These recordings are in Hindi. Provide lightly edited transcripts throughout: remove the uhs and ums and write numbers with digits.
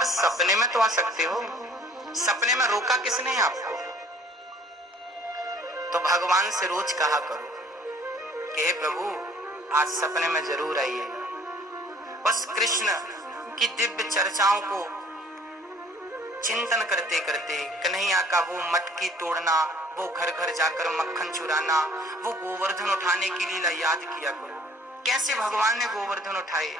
पर सपने में तो आ सकते हो। सपने में रोका किसने है आपको? तो भगवान से रोज कहा करो कि हे प्रभु आज सपने में जरूर आइएगा। बस कृष्ण की दिव्य चर्चाओं को चिंतन करते करते, कन्हैया का वो मटकी तोड़ना, वो घर घर जाकर मक्खन चुराना, वो गोवर्धन उठाने की लीला याद किया करो। कैसे भगवान ने गोवर्धन उठाए,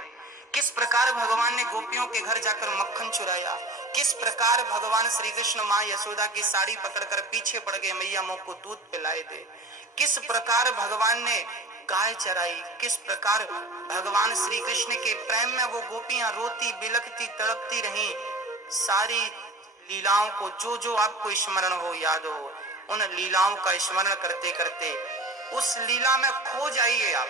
किस प्रकार भगवान ने गोपियों के घर जाकर मक्खन चुराया, किस प्रकार भगवान श्री कृष्ण माँ यशोदा की साड़ी पकड़कर पीछे पड़ गए, मैया मुझ को दूध पिलाए दे। किस प्रकार भगवान ने गाय चराई, किस प्रकार भगवान श्री कृष्ण के प्रेम में वो गोपियां रोती बिलखती तड़पती रहीं। सारी लीलाओं को जो जो आपको स्मरण हो, याद हो, उन लीलाओं का स्मरण करते करते उस लीला में खो जाइए। आप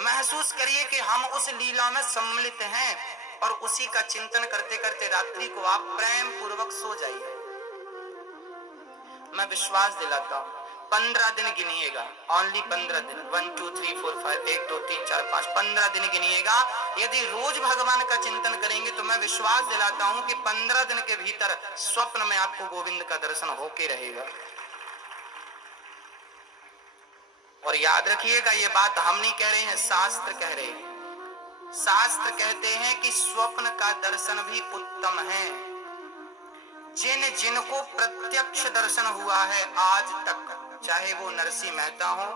महसूस करिए कि हम उस लीला में सम्मिलित हैं और उसी का चिंतन करते करते रात्रि को आप प्रेम पूर्वक सो जाइए। मैं विश्वास दिलाता हूं 15 दिन गिनिएगा, ओनली 15 दिन, 1 2 3 4 5 1 2 3 4 5 15 दिन गिनिएगा। यदि रोज भगवान का चिंतन करेंगे तो मैं विश्वास दिलाता हूं कि 15 दिन के भीतर स्वप्न में आपको गोविंद का दर्शन होके रहेगा। और याद रखिएगा, ये बात हम नहीं कह रहे हैं, शास्त्र कह रहे हैं। शास्त्र कहते हैं कि स्वप्न का दर्शन भी उत्तम है। जिन जिनको प्रत्यक्ष दर्शन हुआ है आज तक, चाहे वो नरसिंह मेहता हो,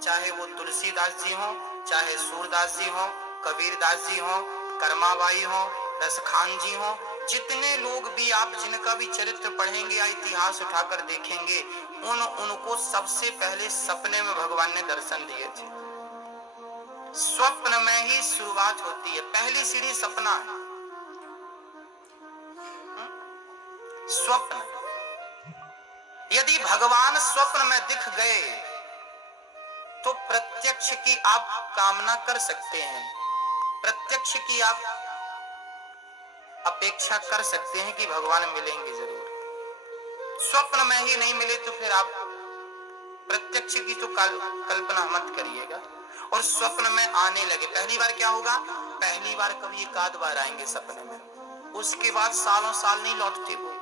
चाहे वो तुलसीदास जी हो, चाहे सूरदास जी हो, कबीरदास जी हो, कर्माबाई हो, रसखान जी हो, जितने लोग भी आप जिनका भी चरित्र पढ़ेंगे या इतिहास उठाकर देखेंगे, उनको सबसे पहले सपने में भगवान ने दर्शन दिए थे। स्वप्न में ही शुरुआत होती है, पहली सीढ़ी सपना है। स्वप्न, यदि भगवान स्वप्न में दिख गए तो प्रत्यक्ष की आप कामना कर सकते हैं, प्रत्यक्ष की आप अपेक्षा कर सकते हैं कि भगवान मिलेंगे जरूर। स्वप्न में ही नहीं मिले तो फिर आप प्रत्यक्ष की तो कल्पना मत करिएगा। और स्वप्न में आने लगे, पहली बार क्या होगा? पहली बार कभी एक आध बार आएंगे सपने में, उसके बाद सालों साल नहीं लौटते वो।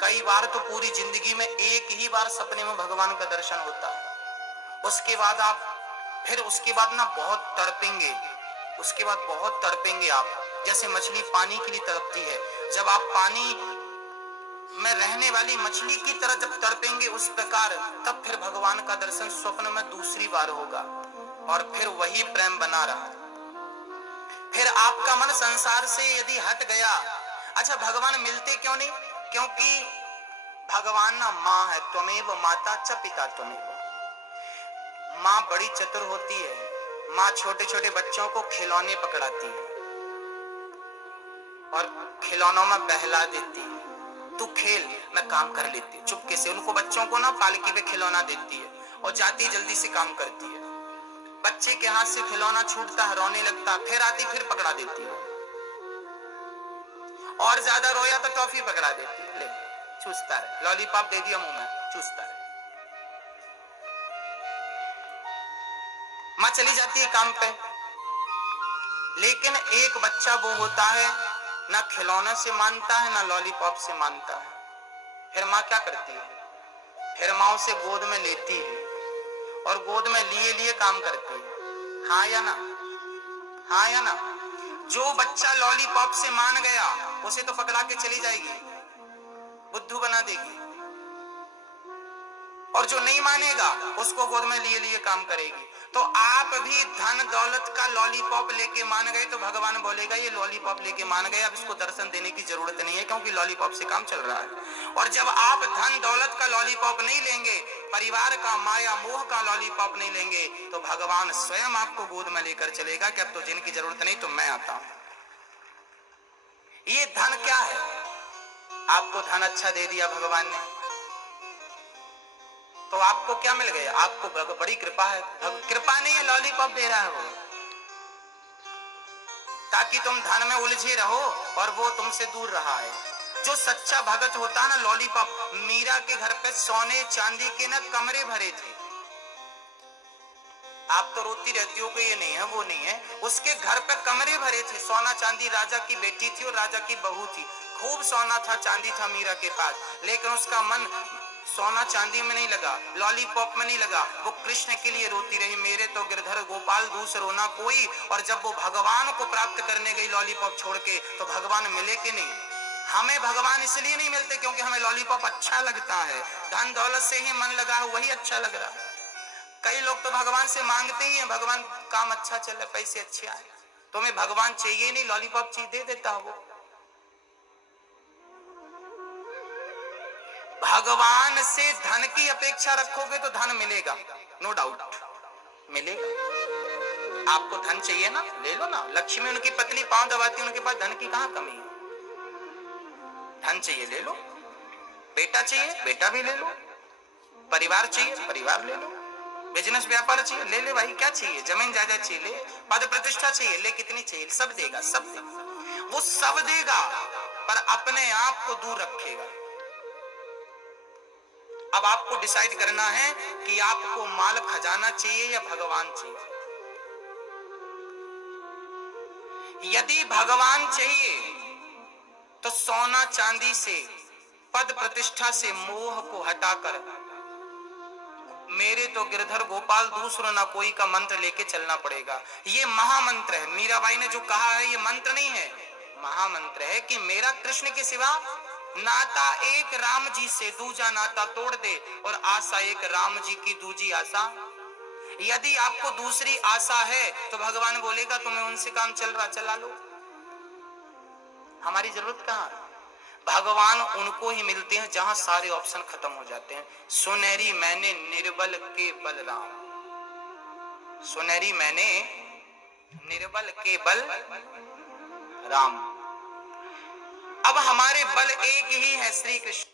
कई बार तो पूरी जिंदगी में एक ही बार सपने में भगवान का दर्शन होता है। उसके बाद आप फिर उसके बाद ना बहुत तड़पेंगे, उसके बाद बहुत तड़पेंगे आप, जैसे मछली पानी के लिए तड़पती है। जब आप पानी में रहने वाली मछली की तरह जब तड़पेंगे उस प्रकार, तब फिर भगवान का दर्शन स्वप्न में दूसरी बार होगा और फिर वही प्रेम बना रहा। फिर आपका मन संसार से यदि हट गया, अच्छा भगवान मिलते क्यों नहीं? क्योंकि भगवान ना माँ है, त्वमेव माता च पिता त्वमेव। माँ बड़ी चतुर होती है, माँ छोटे छोटे बच्चों को खिलौने पकड़ाती है और खिलौनों में बहला देती है, तू खेल मैं काम कर लेती। चुपके से उनको बच्चों को ना पालकी पे खिलौना देती है और जाती जल्दी से काम करती है। बच्चे के हाथ से खिलौना छूटता है, रोने लगता, फिर आती फिर पकड़ा देती है, और ज्यादा रोया तो टॉफी पकड़ा देती है, ले चूसता है, लॉलीपॉप दे दिया मुंह में, चूसता है। माँ चली जाती है काम पे, लेकिन एक बच्चा वो होता है ना खिलौने से मानता है ना लॉलीपॉप से मानता है। फिर माँ क्या करती है? फिर माँ उसे गोद में लेती है और गोद में लिए लिए काम करती है। हाँ या ना? हाँ या ना? जो बच्चा लॉलीपॉप से मान गया उसे तो पकड़ा के चली जाएगी, बुद्धू बना देगी, और जो नहीं मानेगा उसको गोद में लिए लिए काम करेगी। तो आप भी धन दौलत का लॉलीपॉप लेके मान गए तो भगवान बोलेगा ये लॉलीपॉप लेके मान गए, अब इसको दर्शन देने की जरूरत नहीं है क्योंकि लॉलीपॉप से काम चल रहा है। और जब आप धन दौलत का लॉलीपॉप नहीं लेंगे, परिवार का माया मोह का लॉलीपॉप नहीं लेंगे, तो भगवान स्वयं आपको गोद में लेकर चलेगा कि अब तो जिनकी जरूरत नहीं तो मैं आता हूं। ये धन क्या है? आपको धन अच्छा दे दिया भगवान ने तो आपको क्या मिल गया? आपको बड़ी कृपा है। कृपा नहीं है, लॉलीपॉप दे रहा है वो, ताकि तुम धन में उलझे रहो और वो तुमसे दूर रहा है। जो सच्चा भगत होता है ना, लॉलीपॉप, मीरा के घर पे सोने चांदी के ना कमरे भरे थे, आप तो रोती रहती हो कि ये नहीं है वो नहीं है। उसके घर पे कमरे भरे थे, सोना चांदी, राजा की बेटी थी और राजा की बहू थी, खूब सोना था चांदी था मीरा के पास, लेकिन उसका मन सोना चांदी में नहीं लगा, लॉलीपॉप में नहीं लगा, वो कृष्ण के लिए रोती रही, मेरे तो गिरधर गोपाल दूसरा रोना कोई। और जब वो भगवान को प्राप्त करने गई लॉलीपॉप छोड़ के, तो भगवान मिले कि नहीं? हमें भगवान इसलिए नहीं मिलते क्योंकि हमें लॉलीपॉप अच्छा लगता है, धन दौलत से ही मन लगा है, वही अच्छा लग रहा है। कई लोग तो भगवान से मांगते ही हैं, भगवान काम अच्छा चले, पैसे अच्छे आए, तुम्हें भगवान चाहिए नहीं, लॉलीपॉप चीज दे देता हो। भगवान से धन की अपेक्षा रखोगे तो धन मिलेगा, नो डाउट मिलेगा। आपको धन चाहिए ना, ले लो ना, लक्ष्मी उनकी पतली पांव दबाती, उनके पास धन की कहां कमी है। धन चाहिए ले लो, बेटा चाहिए बेटा भी ले लो, परिवार चाहिए परिवार ले लो, बिजनेस व्यापार चाहिए ले ले भाई, क्या चाहिए, जमीन जायदाद चाहिए ले, पद प्रतिष्ठा चाहिए ले, कितनी चाहिए, सब देगा सब देगा, वो सब देगा, पर अपने आप को दूर रखेगा। अब आपको डिसाइड करना है कि आपको माल खजाना चाहिए या भगवान चाहिए। यदि भगवान चाहिए तो सोना चांदी से, पद प्रतिष्ठा से मोह को हटाकर मेरे तो गिरधर गोपाल दूसरा ना कोई का मंत्र लेके चलना पड़ेगा। ये महामंत्र है, मीराबाई ने जो कहा है ये मंत्र नहीं है, महामंत्र है कि मेरा कृष्ण के सिवा नाता एक राम जी से, दूजा नाता तोड़ दे, और आशा एक राम जी की दूजी आशा। यदि आपको दूसरी आशा है तो भगवान बोलेगा तुम्हें उनसे काम चल रहा, चला लो, हमारी जरूरत कहां है। भगवान उनको ही मिलते हैं जहां सारे ऑप्शन खत्म हो जाते हैं। सुनहरी मैंने निर्बल के बलराम, सुनहरी मैंने निर्बल के बल राम। अब हमारे बल एक ही है, श्री कृष्ण।